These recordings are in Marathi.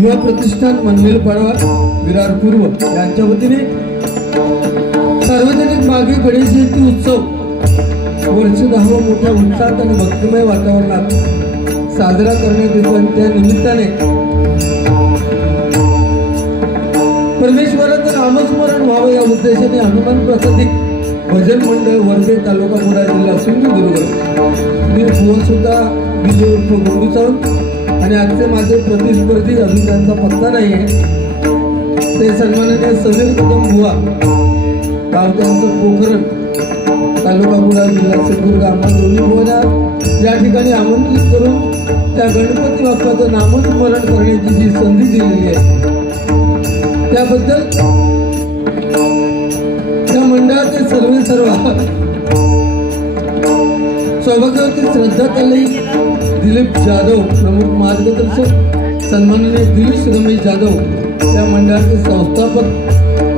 युवा प्रतिष्ठान मनमेल पडवा विरार पूर्व यांच्या वतीने सार्वजनिक मागे गणेश जयंती उत्सव वर्ष 10 मोठ्या उत्साहात आणि भक्तिमय वातावरणात साजरा करण्यात येतो आणि त्या निमित्ताने परमेश्वराचं नामस्मरण व्हावं या उद्देशाने हनुमान प्रसादिक भजन मंडळ वर्धे तालुका मुळा जिल्हा सिंधुदुर्ग मी सुद्धा विजय उर्फ गुंडू सावंत आणि आजचे माझे प्रतिस्पर्धी अजून त्यांचा पत्ता नाही आहे ते सन्माननीय समीर कदम बुवा गाव त्यांचं पोखरण तालुका मुळा जिल्हा सिंधुदुर्ग आम्हा दोन्ही बुवांना या ठिकाणी आमंत्रित करून त्या गणपती बाप्पाचं नामस्मरण करण्याची जी संधी दिलेली आहे त्याबद्दल सर्व सौभाग्यवती श्रद्धा ताई, दिलीप जाधव प्रमुख मार्गदर्शक, सन्माननीय दिलीश रमेश जाधव या मंडळाचे संस्थापक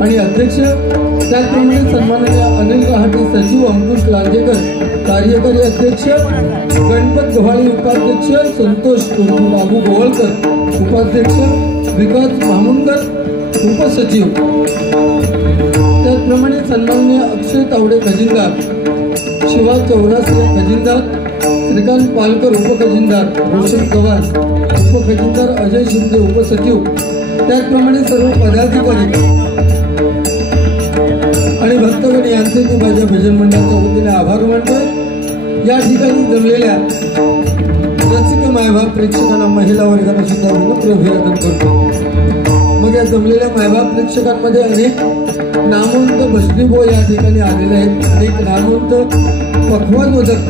आणि अध्यक्ष, त्याचप्रमाणे सन्माननीय अनिल रहाटे सचिव, अंकुश लांजेकर कार्यकारी अध्यक्ष, गणपत गव्हाळे उपाध्यक्ष, संतोष बाबू गोवळकर उपाध्यक्ष, विकास मामुनकर उपसचिव, त्याचप्रमाणे सन्माननीय अक्षय तावडे खजिनदार, शिवा चौरासिया खजिनदार, श्रीकांत पालकर उपखजिनदार, रोशन पवार उपखजिनदार, अजय शिंदे उपसचिव, त्याचप्रमाणे सर्व पदाधिकारी आणि भक्तगण यांचे मी माझ्या भजन मंडळाच्या वतीने आभार मानतोय। या ठिकाणी जमलेल्या रसिक मायबाप प्रेक्षकांना, महिला वर्गाला सुद्धा विनम्र अभिवादन करतो। मग या जमलेल्या मायबाप प्रेक्षकांमध्ये अनेक नामवंत भजनीबो या ठिकाणी आलेले आहेत, अनेक नामवंत पखवाजोदक,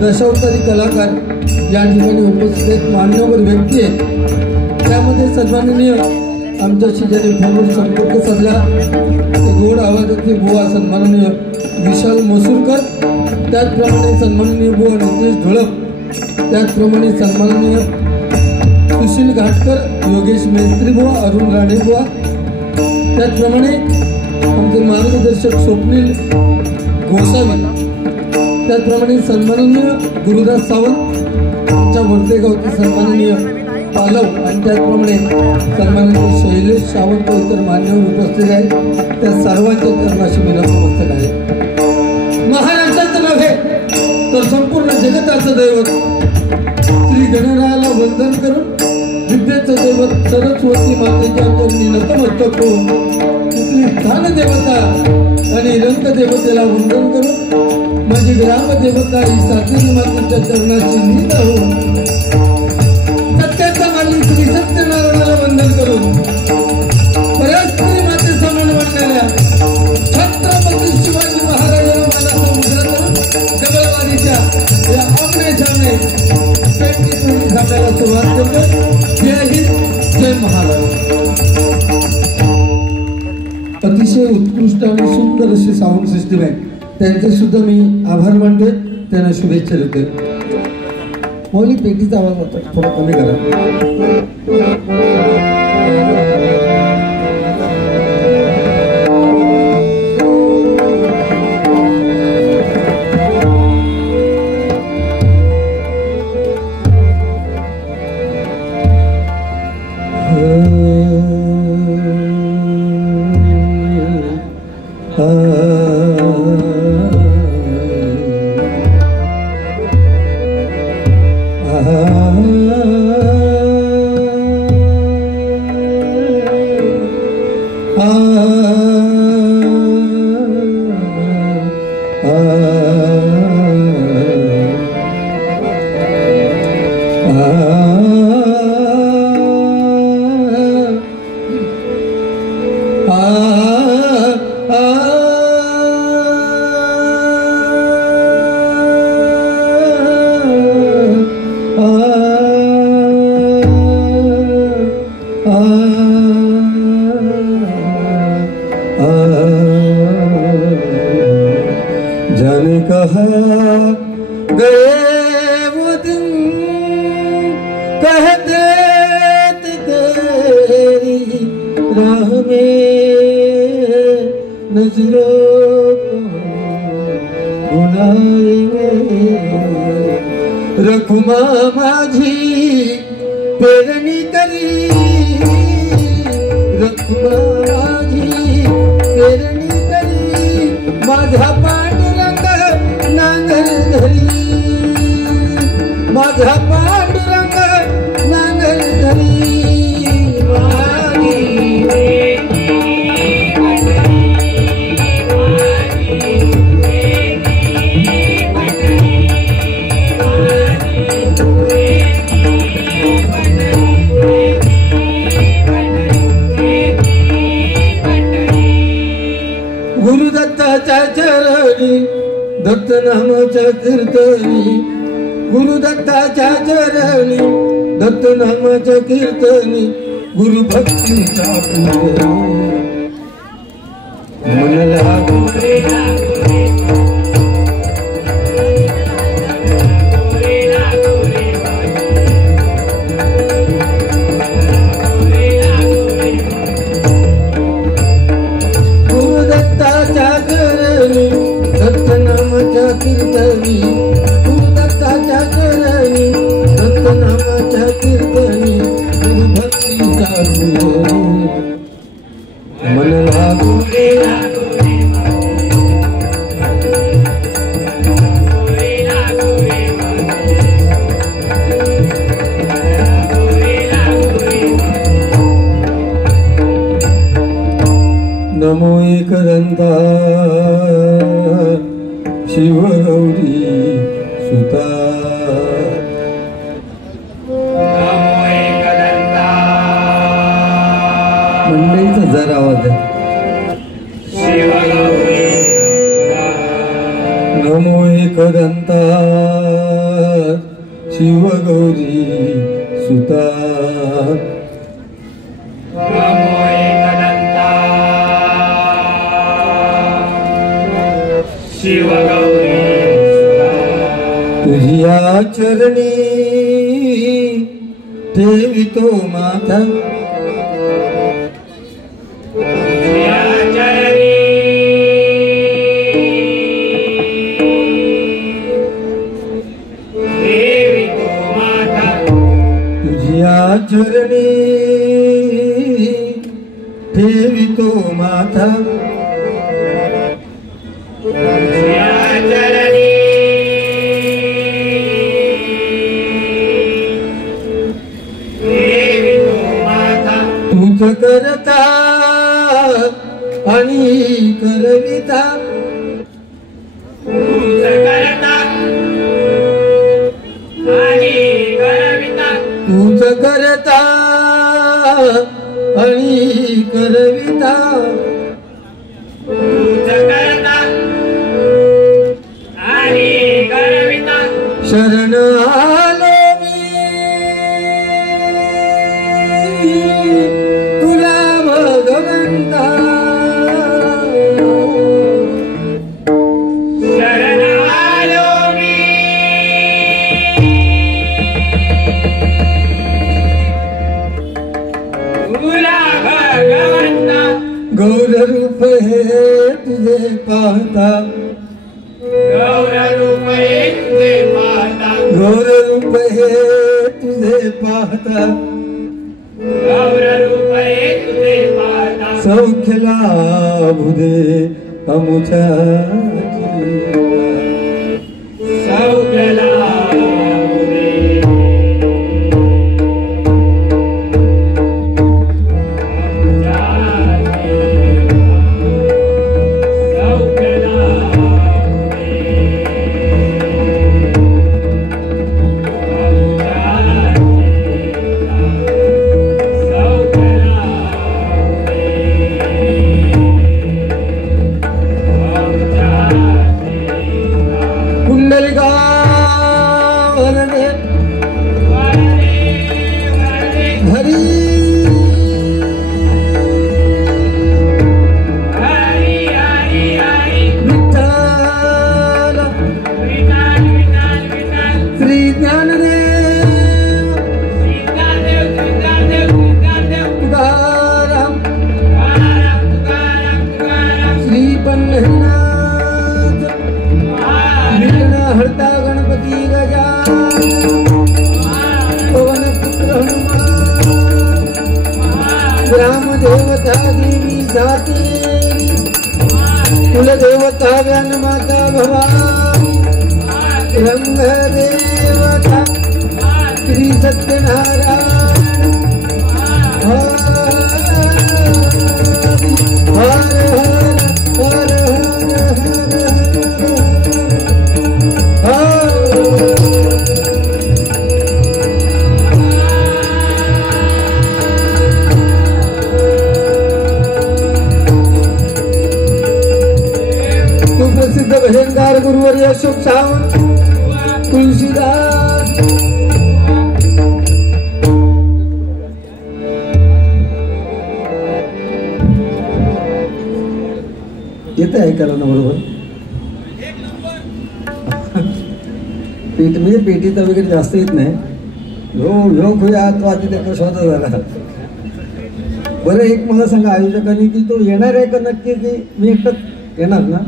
दशावतारी कलाकार या ठिकाणी उपस्थित मान्यवर व्यक्ती आहेत। त्यामध्ये सन्माननीय आमच्याशी ज्यांनी फोनवर संपर्क साधला ते गोड आवाजाचे बुवा सन्माननीय विशाल मसूरकर, त्याचप्रमाणे सन्माननीय बुवा नितेश ढोळक, त्याचप्रमाणे सन्माननीय सुशील घाटकर, योगेश मेस्त्री बुवा, अरुण राणे बुवा, त्याचप्रमाणे आमचे मार्गदर्शक स्वप्नील गोसावी, त्याचप्रमाणे सन्माननीय गुरुदास सावंत, आमच्या वर्धेगावचे सन्माननीय पालव आणि त्याचप्रमाणे सन्माननीय शैलेश सावंत व इतर मान्यवर उपस्थित आहेत। त्या सर्वांच्या चरणाशी मी नतमस्तक आहे। महाराष्ट्राचं नव्हे तर संपूर्ण जगताचं दैवत श्री गणरायाला वंदन करून, विद्येचं दैवत सरस्वती मातेच्या चरणी नतमस्तक होऊन, तिथली स्थान देवता आणि रंग देवतेला वंदन करून, माझी ग्राम देवता ही सातेरी मातेच्या चरणाची लीन होऊन, सत्याचा मालिक श्री सत्यनारायणाला वंदन करून, परास्परी माते समान बनलेल्या छत्रपती शिवाजी महाराजांना मनाचा मुद्रा करून, जबलवारीच्या या आमने सामने सामन्याला सुरुवात करतो। जय हिंद, जय महाराष्ट्र। अतिशय उत्कृष्ट आणि सुंदर अशी साऊंड सिस्टीम आहे, त्यांचे सुद्धा मी आभार मानतोय, त्यांना शुभेच्छा देतोय। मौली पेटीचा आवाज होता, थोडा कमी करा। जाने कहा गए वो दिन कह देते तेरी राह में नजरों को बुलाएंगे रखुमा माझी पेरणी करी रखुमा माझी पेरणी करी माझा पांडुरंग नांगर धरी माझा पांडुरंग नांगर धरी गुरुदत्ताच्या चरणी दत्त नामाच्या कीर्तनी गुरुदत्ताच्या चरणी दत्त नामाच्या कीर्तनी गुरु भक्तीचा मन लागू रे कीर्तनी तू दत्ताच्या चरणी दत्तनामाच्या कीर्तनी गुरु भक्तीचा मन लागू रे नमो एकदंता शिव गौरी सुता नमो एकदंता मंडळीचा जरा आवाज आहे शिव गौरी नमो एकदंता शिव गौरी सुता नमो एकदंता शिव गौरी तुझिया चरणी ठेवितो माथा तुझ्या चरणी ठेवितो माथा तुझिया चरणी ठेवितो माथा तुझ्या चरणी ठेवितो माथा तूच करता आणि करविता तूच करता आणि करविता तूच करता आणि करविता तूच करता आणि करविता शरण आलो मी तुला भगवंता शरण आलो मी तुला भगवंता गौर रूप हे तुझे पाहता गौर रूप तुझे पाहता गौर रूप हे तुझे पाहता गौर रूप तुझे पाहता सौख्य लाभू दे अमुच्या सौख्य लाभू दे सौख्य लाभू कुंडलिका वरदे हरी विठ्ठल श्री ज्ञानदेव तुकाराम श्री पंढरीनाथ विघ्न हरता गणपती गजानन पवन पुत्र हनुमान ग्राम देवता देवी जाते कुलदेवता व्यान माता भवानी रंग देवता श्री सत्यनारायण हर हर हर हर सुप्रसिद्ध भजनकार गुरुवर्य अशोक सावंत तुलसीदास येते ऐकायला ना बरोबर म्हणजे पेटीचा वगैरे जास्त येत नाही ह्यो खुया तो आधी त्या शोधा झाला बरं एक मला सांगा आयोजकांनी की तो येणार आहे का नक्की की मी एकटाच येणार ना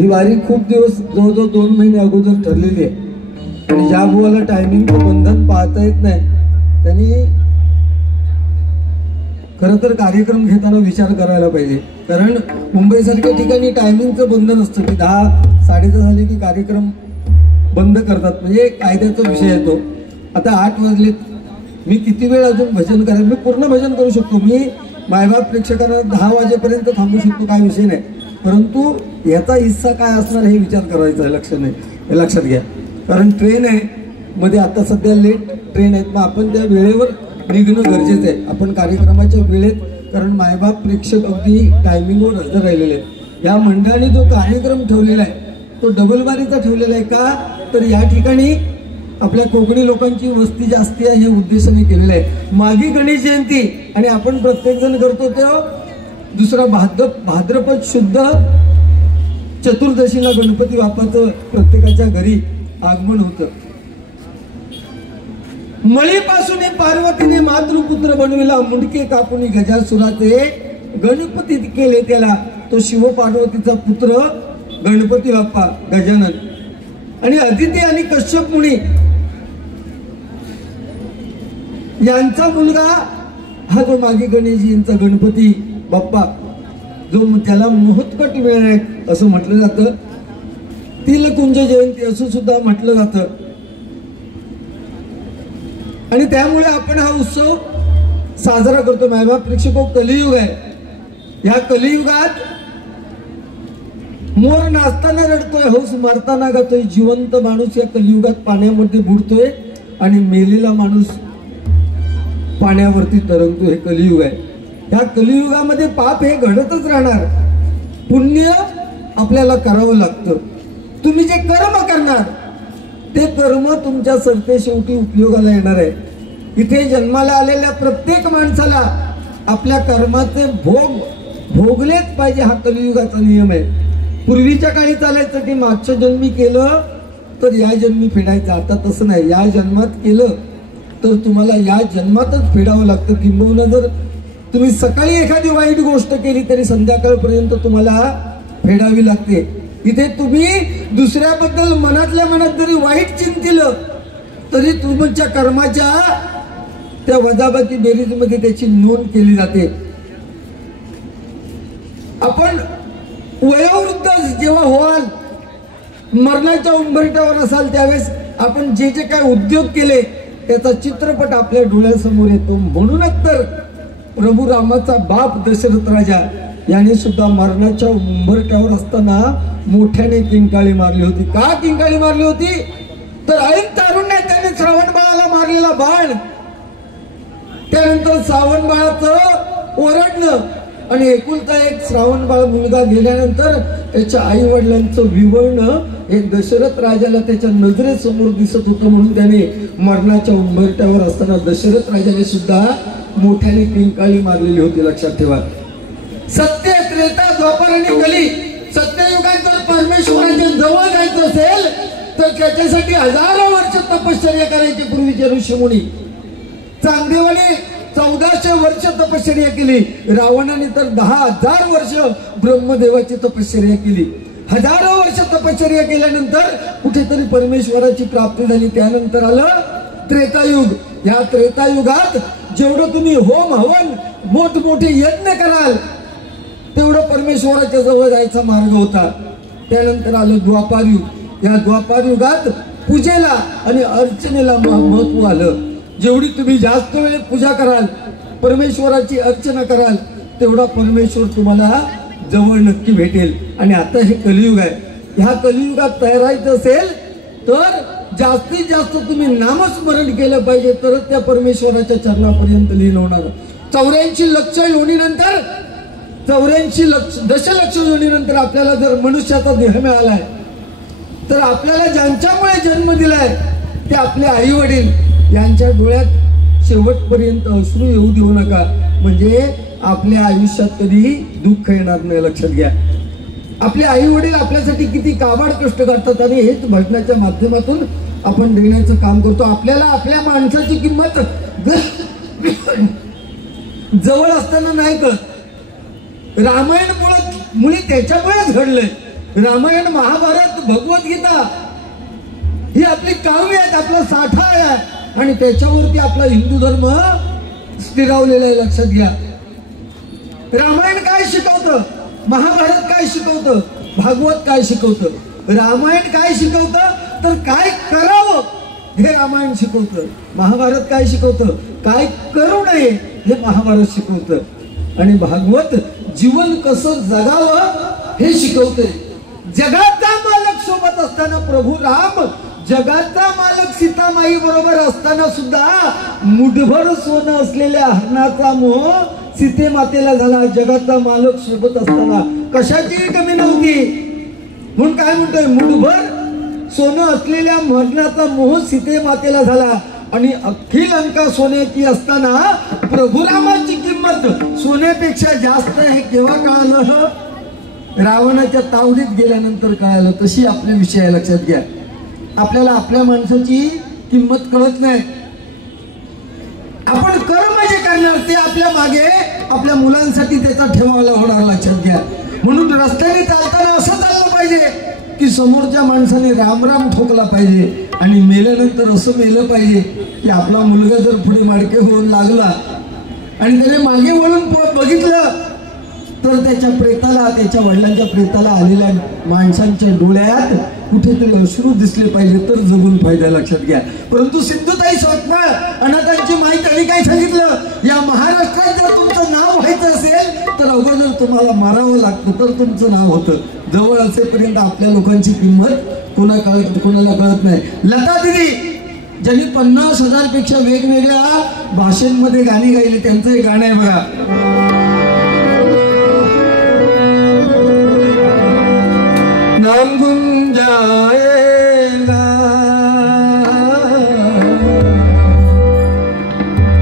ही वारी खूप दिवस जवळजवळ 2 महिने अगोदर ठरलेली आहे आणि ज्या बुवाला टायमिंगचं बंधन पाहता येत नाही त्यांनी खरं तर कार्यक्रम घेताना विचार करायला पाहिजे. कारण मुंबईसारख्या ठिकाणी टायमिंगचं बंधन असतं की 10 साडेदहा झाले की कार्यक्रम बंद करतात, म्हणजे कायद्याचा विषय येतो. आता 8 वाजलेत, मी किती वेळ अजून भजन करायला? मी पूर्ण भजन करू शकतो, मी मायबाप प्रेक्षकांना 10 वाजेपर्यंत थांबू शकतो, काय विषय नाही. परंतु याचा हिस्सा काय असणार हे विचार करायचा आहे, लक्षात घ्या. कारण ट्रेन आहे मध्ये, आता सध्या लेट ट्रेन आहेत, मग आपण त्या वेळेवर निघणं गरजेचं आहे. आपण कार्यक्रमाच्या वेळेत, कारण मायबाप प्रेक्षक अगदी टायमिंगवर हजर राहिलेले आहेत. या मंडळाने जो कार्यक्रम ठेवलेला आहे तो डबलबारीचा ठेवलेला आहे का, तर या ठिकाणी आपल्या कोकणी लोकांची वस्ती जास्ती आहे हे उद्देशाने केलेलं आहे. मागी गणेश जयंती आणि आपण प्रत्येक जण करतो तो दुसरा भाद्रपद शुद्ध चतुर्दशीला गणपती बाप्पाचं प्रत्येकाच्या घरी आगमन होतं. मळीपासून पार्वतीने मातृपुत्र बनविला, मुंडके कापुनी गजासुराचे गणपती केले त्याला, तो शिव पार्वतीचा पुत्र गणपती बाप्पा गजानन. आणि अदिती आणि कश्यप मुनी यांचा मुलगा हा जो मागे गणेशजींचा गणपती बाप्पा, जो त्याला मोहत्कट वेळ आहे असं म्हटलं जातं, तिलकुंज जयंती असं सुद्धा म्हटलं जातं. आणि त्यामुळे आपण हा उत्सव साजरा करतो. मायबाप प्रेक्षको, कलियुग आहे. या कलियुगात मोर नाचताना रडतोय, हौस मारताना गातोय, जिवंत माणूस या कलियुगात पाण्यामध्ये बुडतोय आणि मेलेला माणूस पाण्यावरती तरंगतो. हे कलियुग आहे. या कलियुगामध्ये पाप हे घडतच राहणार, पुण्य आपल्याला करावं लागतं. तुम्ही जे कर्म करणार ते कर्म तुमच्या सरते शेवटी उपयोगाला येणार आहे. इथे जन्माला आलेल्या प्रत्येक माणसाला आपल्या कर्माचे भोग भोगलेच पाहिजे, हा कलियुगाचा नियम आहे. पूर्वीच्या काळी चालायचं की मागच्या जन्मी केलं तर या जन्मी फेडायचं. आता तसं नाही, या जन्मात केलं तर तुम्हाला या जन्मातच फेडावं लागतं. किंबहुना जर तुम्ही सकाळी एखादी वाईट गोष्ट केली तरी संध्याकाळपर्यंत तुम्हाला फेडावी लागते. इथे तुम्ही दुसऱ्याबद्दल मनातल्या मनात जरी वाईट चिंतिलं तरी तुमच्या कर्माच्या त्या वजाबाकी बेरीजमध्ये त्याची नोंद केली जाते. आपण वयोवृद्ध जेव्हा व्हाल, मरणाच्या उंबरठ्यावर असाल, त्यावेळेस आपण जे जे काय उद्योग केले त्याचा चित्रपट आपल्या डोळ्यासमोर येतो. म्हणूनच तर प्रभू रामाचा बाप दशरथ राजा याने सुद्धा मरणाच्या उंबरठ्यावर असताना मोठ्याने किंकाळी मारली होती. का किंकाळी मारली होती? तर ऐन तारुण्यात त्याने श्रावण बाळाला मारलेला बाण, त्यानंतर श्रावण बाळाचं ओरडणं आणि एकुलता एक श्रावण बाळ मुलगा गेल्यानंतर त्याच्या आई वडिलांचं विवळणं हे दशरथ राजाला त्याच्या नजरेसमोर दिसत होतं. म्हणून त्याने मरणाच्या उंबरठ्यावर असताना दशरथ राजाने सुद्धा मोठ्याने किंकाळी मारलेली होती. लक्षात ठेवा. सत्य, त्रेता, द्वापर आणि कली, सत्ययुगात जर परमेश्वराच्या जवळ जायचं असेल तर त्याच्यासाठी हजारो वर्ष तपश्चर्या करायची. पूर्वीचे ऋषीमुनी चांगदेवाने 1400 वर्ष तपश्चर्या केली. रावणाने तर 10,000 वर्ष ब्रह्मदेवाची तपश्चर्या केली. हजारो वर्ष तपश्चर्या केल्यानंतर कुठेतरी परमेश्वराची प्राप्ती झाली. त्यानंतर आलं त्रेतायुग. या त्रेतायुगात जेवढं तुम्ही होम हवन मोठमोठे यज्ञ कराल तेवढं परमेश्वराच्या जवळ जायचा मार्ग होता. त्यानंतर आलं द्वापारयुग. या द्वापारयुगात पूजेला आणि अर्चनेला महत्व आलं. जेवढी तुम्ही जास्त वेळ पूजा कराल, परमेश्वराची अर्चना कराल, तेवढा परमेश्वर तुम्हाला जवळ नक्की भेटेल. आणि आता हे कलियुग आहे. ह्या कलियुगात तयारायचं असेल तर जास्तीत जास्त तुम्ही नामस्मरण केलं पाहिजे, तरच त्या परमेश्वराच्या चरणापर्यंत लीन होणार. 84 लक्ष योनीनंतर 84 दशलक्ष योनीनंतर आपल्याला जर मनुष्याचा देह मिळालाय तर आपल्याला ज्यांच्यामुळे जन्म दिलाय ते आपले आई वडील, यांच्या डोळ्यात शेवटपर्यंत अश्रू येऊ देऊ नका. म्हणजे आपल्या आयुष्यात कधीही दुःख येणार नाही. लक्षात घ्या. आपले आई वडील आपल्यासाठी किती काबाड कष्ट करतात आणि हेच भजनाच्या माध्यमातून आपण देण्याचं काम करतो. आपल्याला आपल्या माणसाची किंमत जवळ असताना नाही कळत. रामायण मुळे त्याच्यामुळेच घडलंय. रामायण, महाभारत, भगवद्गीता ही आपली काव्य आहेत, आपला साठा आहे आणि त्याच्यावरती आपला हिंदू धर्म स्थिरावलेला आहे. लक्षात घ्या. रामायण काय शिकवतं, महाभारत काय शिकवतं, भागवत काय शिकवतं. रामायण काय शिकवतं तर काय करावं हे रामायण शिकवतं. महाभारत काय शिकवतं, काय करू नये हे महाभारत शिकवतं. आणि भागवत जीवन कसं जगावं हे शिकवते. जगाचा मालक सोबत असताना प्रभू राम, जगाचा मालक सीतामाई बरोबर असताना सुद्धा मुठभर सोनं असलेल्या हरणाचा मोह सीते मातेला झाला. जगाचा मालक सोबत असताना कशाची कमी नव्हती. म्हणून काय म्हणतोय, मुठभर सोनं असलेल्या हरणाचा मोह सीते मातेला झाला. आणि अख्खी लंका सोन्याची असताना प्रभू रामाची किंमत सोन्यापेक्षा जास्त आहे केव्हा कळालं, रावणाच्या तावडीत गेल्यानंतर कळालं. तशी आपले विषय आहे. लक्षात घ्या. आपल्याला आपल्या माणसाची किंमत कळत नाही. आपण कर्म जे करणार ते आपल्या मागे आपल्या मुलांसाठी त्याचा ठेवायला होणार. लक्षात घ्या. म्हणून रस्त्याने चालताना असं चाललं पाहिजे की समोरच्या माणसाने राम राम ठोकला पाहिजे आणि मेल्यानंतर असं मेलं पाहिजे की आपला मुलगा जर पुढे माडके होऊन लागला आणि त्याने मागे वळून बघितलं तर त्याच्या प्रेताला, त्याच्या वडिलांच्या प्रेताला आलेल्या माणसांच्या डोळ्यात कुठेतरी अश्रू दिसले पाहिजे तर जगून फायदा. लक्षात घ्या. परंतु सिंधुताई सपकाळ अनाथांची माहिती त्यांनी काय सांगितलं, या महाराष्ट्रात जर तुमचं नाव व्हायचं असेल तर अगोदर तुम्हाला मारावं लागतं तर तुमचं नाव होतं. जवळ असेपर्यंत आपल्या लोकांची किंमत कोणाला कळत नाही. लता दिदी ज्यांनी 50,000 पेक्षा वेगवेगळ्या भाषांमध्ये गाणी गायली, त्यांचं एक गाणं आहे बघा. नाम गुम जाएगा,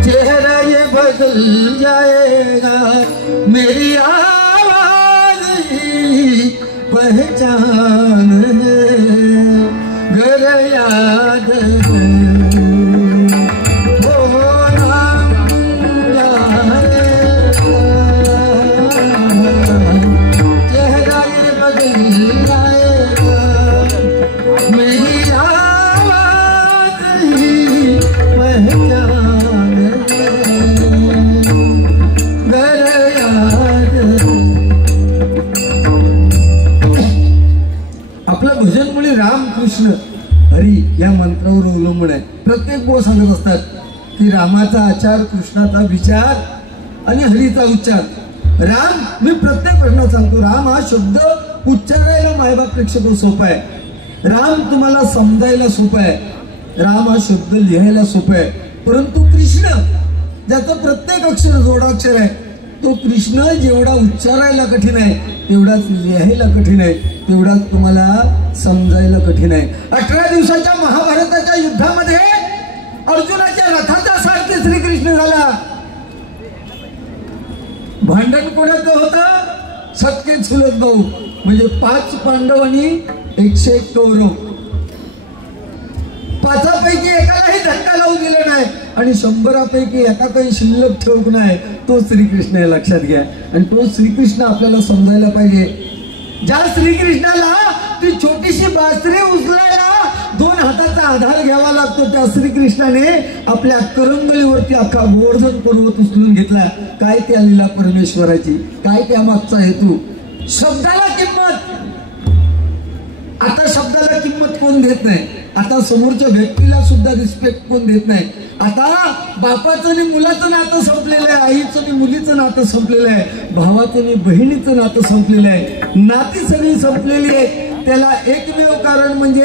चेहरा ये बदल जाएगा, मेरी आवाज ही पहचान है, घर याद है. कृष्ण हरी या मंत्रावर अवलंबून आहे. प्रत्येक बोल सांगत असतात की रामाचा आचार, कृष्णाचा विचार आणि हरीचा उच्चार. राम, मी प्रत्येक प्रश्नात सांगतो, राम हा शब्द उच्चारायला मायबापेक्षा तो सोपा आहे. राम तुम्हाला समजायला सोपा आहे. राम हा शब्द लिहायला सोपा आहे. परंतु कृष्ण ज्याचं प्रत्येक अक्षर जोडाक्षर आहे, तो कृष्ण जेवढा उच्चारायला कठीण आहे तेवढाच लिहायला कठीण आहे, तेवढाच तुम्हाला समजायला कठीण आहे. 18 दिवसाच्या महाभारताच्या युद्धामध्ये अर्जुनाच्या रथाचा सारथी श्रीकृष्ण झाला. भांडण कोणाचं होतं, सख्खे चुलत भाऊ, म्हणजे 5 पांडव आणि 101 कौरव. 5 पैकी एकालाही धक्का लावू दिला नाही आणि 100 पैकी एका काही शिल्लक ठेवू नाही. तो श्रीकृष्ण आहे. लक्षात घ्या. आणि तो श्रीकृष्ण आपल्याला समजायला पाहिजे. ज्या श्रीकृष्णाला ती छोटीशी बासरी उचलायला 2 हाताचा आधार घ्यावा लागतो, त्या श्रीकृष्णाने आपल्या करंगळीवरती अख्खा गोवर्धन पर्वत उचलून घेतला. काय त्या लीला परमेश्वराची, काय त्या मागचा हेतू. शब्दाला किंमत, आता शब्दाला किंमत कोण देत नाही. आता समोरच्या व्यक्तीला सुद्धा रिस्पेक्ट कोण देत नाही. आता बापाचं आणि मुलाचं नातं संपलेलं आहे, आईचं आणि मुलीचं नातं संपलेलं आहे, भावाचं आणि बहिणीचं नातं संपलेलं आहे. नाती सगळी संपलेली आहे. त्याला एकमेव कारण म्हणजे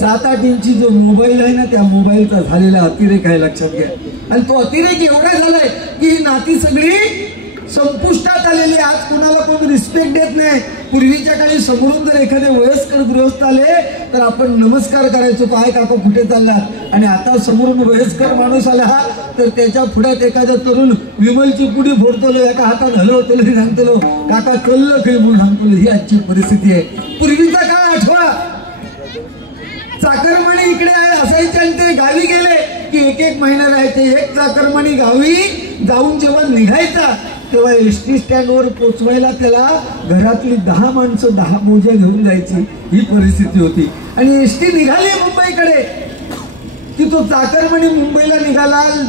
7-8 इंची जो मोबाईल आहे ना, त्या मोबाईलचा झालेला अतिरेक आहे. लक्षात घ्या. आणि तो अतिरेक एवढा झालाय की ही नाती सगळी संपुष्टात आलेली. आज कोणाला कोण रिस्पेक्ट देत नाही. पूर्वीच्या काळी समोरून जर एखादे वयस्कर गृहस्थ आले तर आपण नमस्कार करायचो, काय काका कुठे चाललात. आणि आता समोरून वयस्कर माणूस आला तर त्याच्या पुढ्यात एखादा तरुण विमलची पुढी फोडतो, एका हातात हलवतो, सांगतो काका कळलं काही म्हणून सांगतो. ही आजची परिस्थिती आहे. पूर्वीचा काळ आठवा. चाकरमानी इकडे असायचे आणि ते गावी गेले की 1-1 महिना राहायचे. एक चाकरमानी गावी जाऊन जेव्हा निघायचा तेव्हा एसटी स्टँडवर पोचवायला त्याला घरातली 10 माणसं 10 मोज्या घेऊन जायची, ही परिस्थिती होती. आणि एसटी निघाली मुंबईकडे की तो चाकरमणी मुंबईला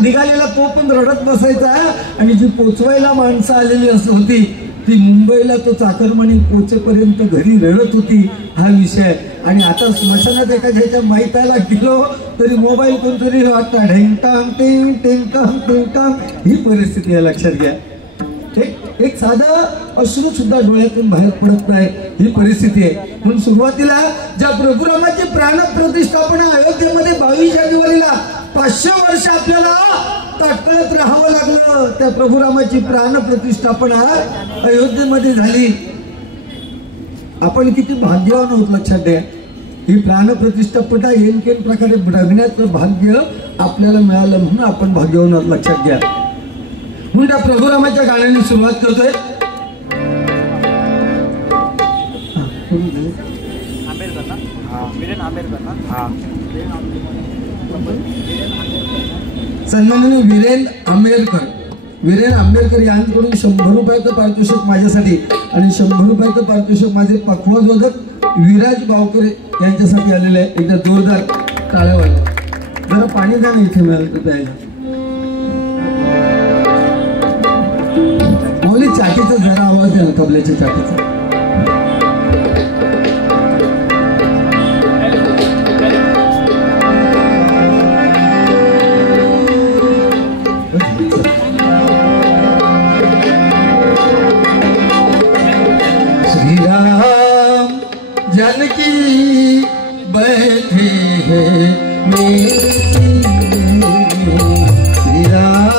निघालेला तो पण रडत बसायचा, आणि जी पोचवायला माणसं आलेली होती ती मुंबईला तो चाकरमणी पोचेपर्यंत घरी रडत होती. हा विषय. आणि आता स्मशानात एखाद्याच्या माहिताला गेलो तरी मोबाईल कोणतरी वाटता ढेंगटांग टेंग टेंगटांग टेंगटांग, ही परिस्थिती आहे, लक्षात घ्या. एक साधा अश्रू सुद्धा डोळ्यातून बाहेर पडत नाही, ही परिस्थिती आहे. म्हणून सुरुवातीला ज्या प्रभुरामाची प्राणप्रतिष्ठापना अयोध्येमध्ये 22 जानेवारीला 500 वर्ष आपल्याला ताटकळत राहावं लागलं, त्या प्रभुरामाची प्राणप्रतिष्ठापना अयोध्येमध्ये झाली. आपण किती भाग्यवान आहोत, लक्षात द्या. ही प्राणप्रतिष्ठापना येनकेन प्रकारे बघण्याचं भाग्य आपल्याला मिळालं, म्हणून आपण भाग्यवान आहोत, लक्षात घ्या. म्हणून त्या प्रभुरामाच्या गाण्याने सुरुवात करतोय. सन्माननीय वीरेन आंबेडकर यांकडून 100 रुपयाचं पारितोषिक माझ्यासाठी आणि 100 रुपयाचं पारितोषिक माझे पक्वाजोदक विराज गावकर यांच्यासाठी आलेले आहे. एकदा जोरदार टाळ्या वाजवा. जरा पाणी द्या ना इथे मिळालं तर प्यायला. मौली चाटीचा जरा आवाज द्या ना, तबल्याच्या चाटीचा. श्रीराम जानकी बैठे हैं मेरे श्रीराम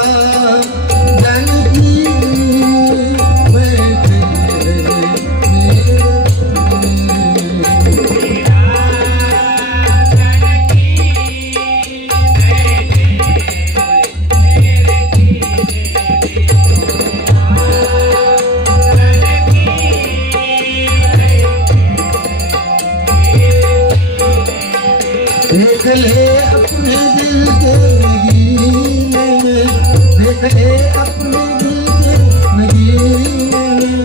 देख ले अपने दिल के नगीने में, देख ले अपने दिल के नगीने में,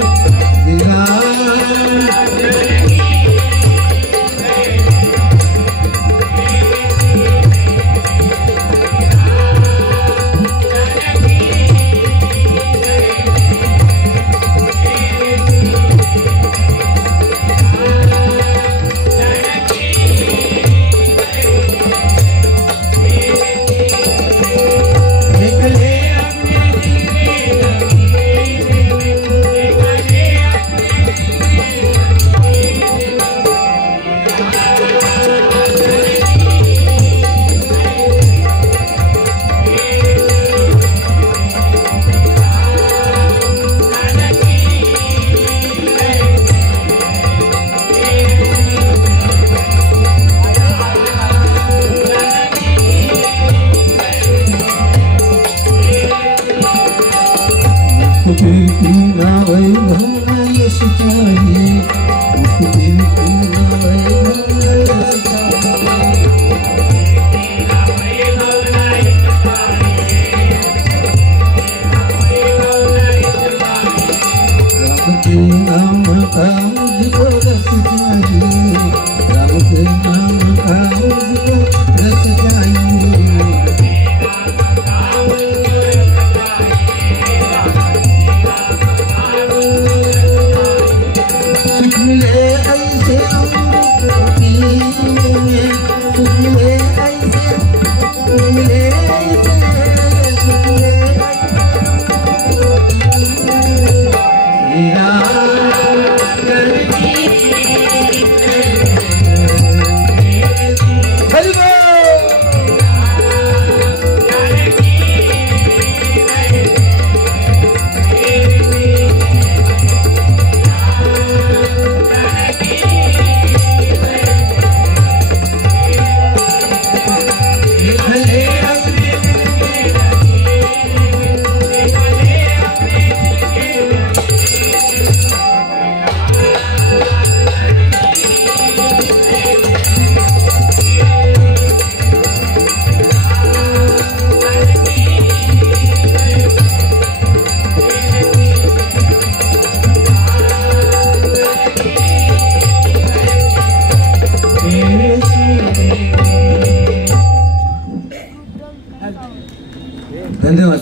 धन्यवाद.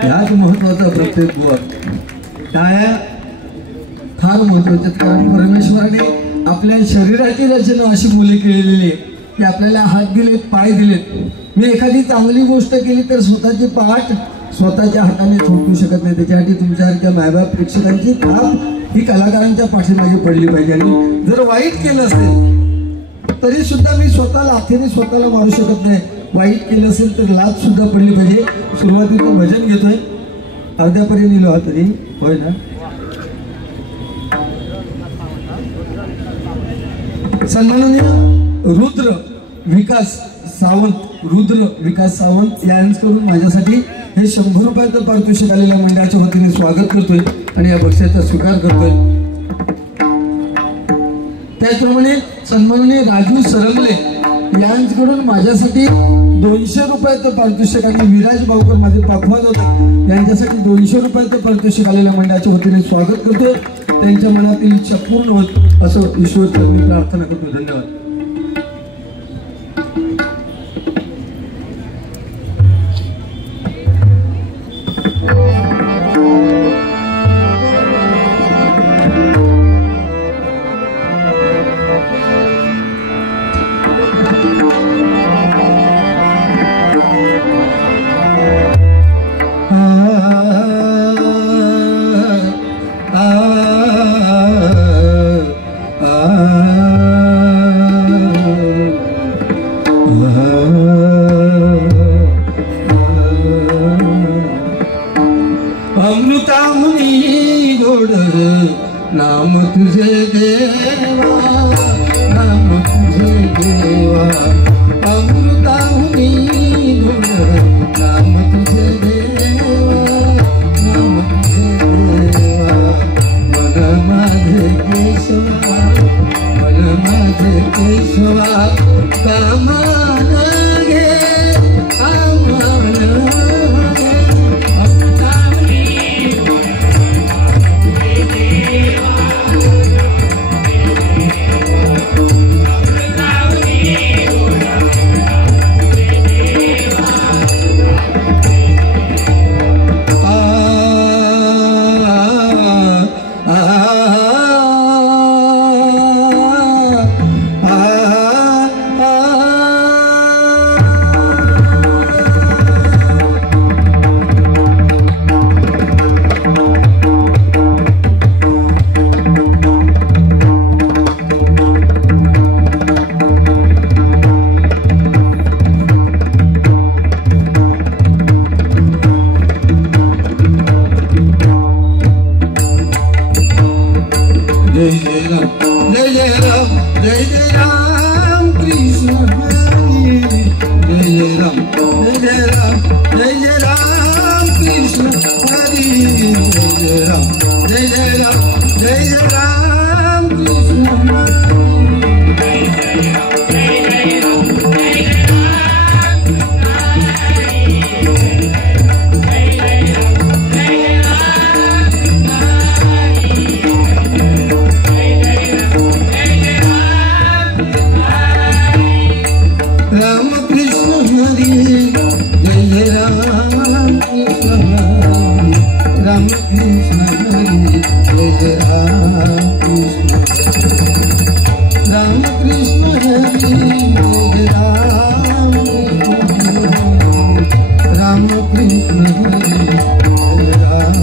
ह्याच महत्वाचा प्रत्येक बुवा. टाळ्या फार महत्वाच्या, कारण परमेश्वराने आपल्या शरीराची रचना अशी मुले केलेली आहे की आपल्याला हात दिलेत, पाय दिलेत. मी एखादी चांगली गोष्ट केली तर स्वतःची पाठ स्वतःच्या हाताने थोपू शकत नाही. त्याच्यासाठी तुमच्यासारख्या मायबाप प्रेक्षकांची थाप ही कलाकारांच्या पाठीमागे पडली पाहिजे. आणि जर वाईट केलं असेल तरी सुद्धा मी स्वतः लाथेने स्वतःला मारू शकत नाही. वाईट केलं असेल तर लाथ सुद्धा पडली पाहिजे. सुरुवातीचं भजन घेतोय, अर्ध्यापर्यंत लिहिलो हा तरी होय ना. सन्माननीय रुद्र विकास सावंत यांच्याकडून माझ्यासाठी हे 100 रुपयाचं पारितोषिक आलेल्या मंडळाच्या वतीने स्वागत करतोय आणि या बक्षिसाचा स्वीकार करतोय. त्याचप्रमाणे सन्माननीय राजू सरंगले यांच्याकडून माझ्यासाठी 200 रुपयाचं पारितोषिक आणि विराज भाऊकर माझे पाखवाद होते यांच्यासाठी 200 रुपयाचं पारितोषिक आलेल्या मंडळाच्या वतीने स्वागत करतोय. त्यांच्या मनातील इच्छा पूर्ण होत असं ईश्वरचरणी प्रार्थना करतो. धन्यवाद. अमृताहुनी गोड नाम तुझे देवा, नाम तुझे देवा. अमृताहुनी गोड नाम तुझे देवा, नाम तुझे देवा. मन माझे केशवा, मन माझे केशवा, कामान घे आमान घे. जय जय राम, जय जय राम, जय जय राम कृष्ण हरी. जय जय राम, जय जय राम, जय जय राम कृष्ण हरी. जय जय राम, जय जय राम, जय जय राम कृष्ण हरी. राम कृष्ण हरी. जय जय राम कृष्ण हरी. राम कृष्ण हरी. जय जय राम कृष्ण. राम कृष्ण हरी. जय जय राम कृष्ण हरी. राम कृष्ण हरी. जय राम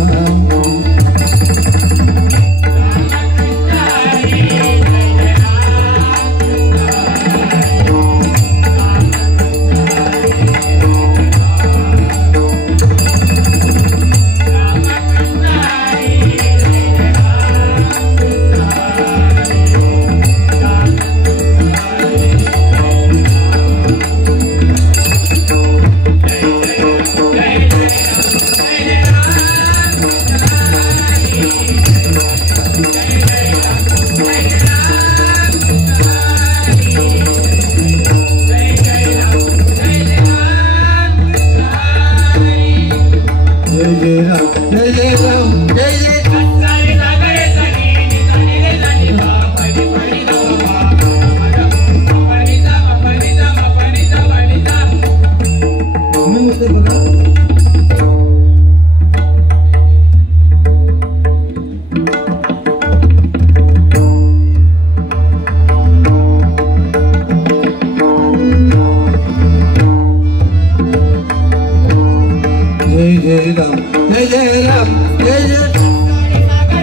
जय राम जय जय राम जय जय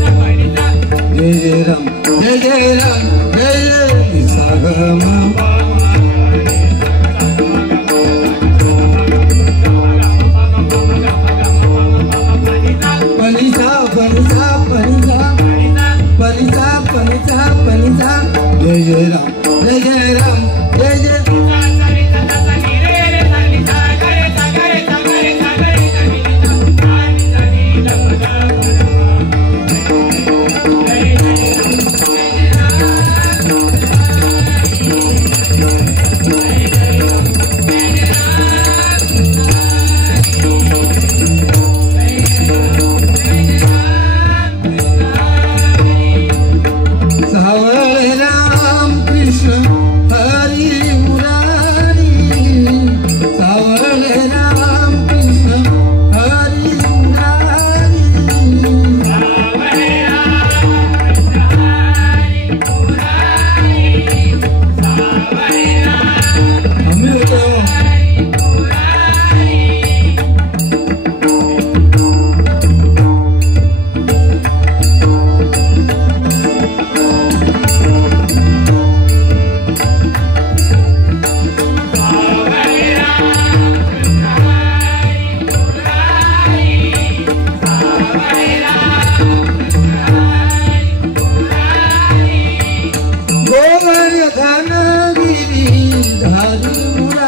जय जय राम जय जय राम जय जय सागमा पनिसा पनिसा पनिसा पनिसा पनिसा पनिसा जय जय राम जय जय राम जय जय गोवर्धन गिरी धारी